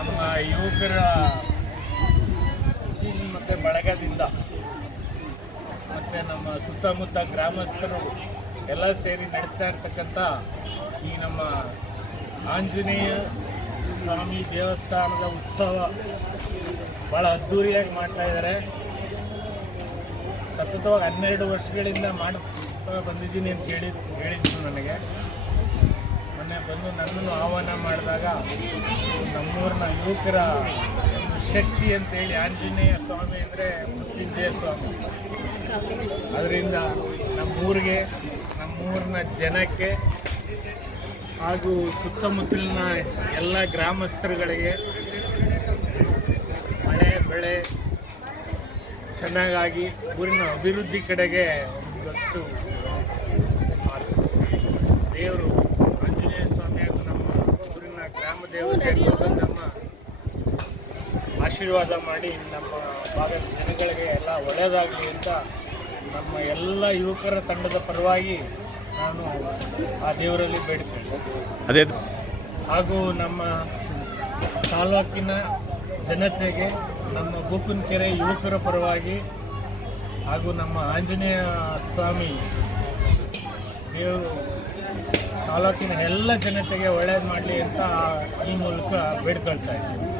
ನಮ್ಮ ಯುವಕರ ಚೀಲ್ ಮತ್ತು ಬಳಗದಿಂದ ಮತ್ತು ನಮ್ಮ ಸುತ್ತಮುತ್ತ ಗ್ರಾಮಸ್ಥರು ಎಲ್ಲ ಸೇರಿ ನಡೆಸ್ತಾ ಇರ್ತಕ್ಕಂಥ ಈ ನಮ್ಮ ಆಂಜನೇಯ ಸ್ವಾಮಿ ದೇವಸ್ಥಾನದ ಉತ್ಸವ ಭಾಳ ಅದ್ಧೂರಿಯಾಗಿ ಮಾಡ್ತಾಯಿದ್ದಾರೆ. ಸತತವಾಗಿ 12 ವರ್ಷಗಳಿಂದ ಮಾಡ್ತಾ ಬಂದಿದ್ದೀನಿ ಅಂತ ಹೇಳಿದ್ರು ನನಗೆ. ಮೊನ್ನೆ ಬಂದು ನನ್ನನ್ನು ಆಹ್ವಾನ ಮಾಡಿದಾಗ ನಮ್ಮೂರಿನ ಯುವಕರ ಒಂದು ಶಕ್ತಿ ಅಂತೇಳಿ ಆಂಜನೇಯ ಸ್ವಾಮಿ ಅಂದರೆ ಮೃತ್ಯುಂಜಯ ಸ್ವಾಮಿ, ಅದರಿಂದ ನಮ್ಮೂರಿಗೆ, ನಮ್ಮೂರಿನ ಜನಕ್ಕೆ ಹಾಗೂ ಸುತ್ತಮುತ್ತಲಿನ ಎಲ್ಲ ಗ್ರಾಮಸ್ಥರುಗಳಿಗೆ ಮಳೆ ಬೆಳೆ ಚೆನ್ನಾಗಾಗಿ ಊರಿನ ಅಭಿವೃದ್ಧಿ ಕಡೆಗೆ ಒಂದಷ್ಟು ದೇವರು ಆಂಜನೇಯ ಸ್ವಾಮಿ ಹಾಗೂ ನಮ್ಮ ಊರಿನ ಗ್ರಾಮ ದೇವತೆ ನಮ್ಮ ಆಶೀರ್ವಾದ ಮಾಡಿ ನಮ್ಮ ಭಾಗದ ಜನಗಳಿಗೆ ಎಲ್ಲ ಒಳ್ಳೆಯದಾಗಲಿ ಅಂತ ನಮ್ಮ ಎಲ್ಲ ಯುವಕರ ತಂಡದ ಪರವಾಗಿ ನಾನು ಆ ದೇವರಲ್ಲಿ ಬೇಡ್ತೇನೆ. ಅದೇ ಹಾಗೂ ನಮ್ಮ ತಾಲೂಕಿನ ಜನತೆಗೆ, ನಮ್ಮ ಗೋಪನಕೆರೆ ಯುವಕರ ಪರವಾಗಿ ಹಾಗೂ ನಮ್ಮ ಆಂಜನೇಯ ಸ್ವಾಮಿ ದೇವರು ತಾಲೂಕಿನ ಎಲ್ಲ ಜನತೆಗೆ ಒಳ್ಳೆಯದು ಮಾಡಲಿ ಅಂತ ಈ ಮೂಲಕ ಬೇಡ್ಕೊಳ್ತಾ ಇದ್ದೀನಿ.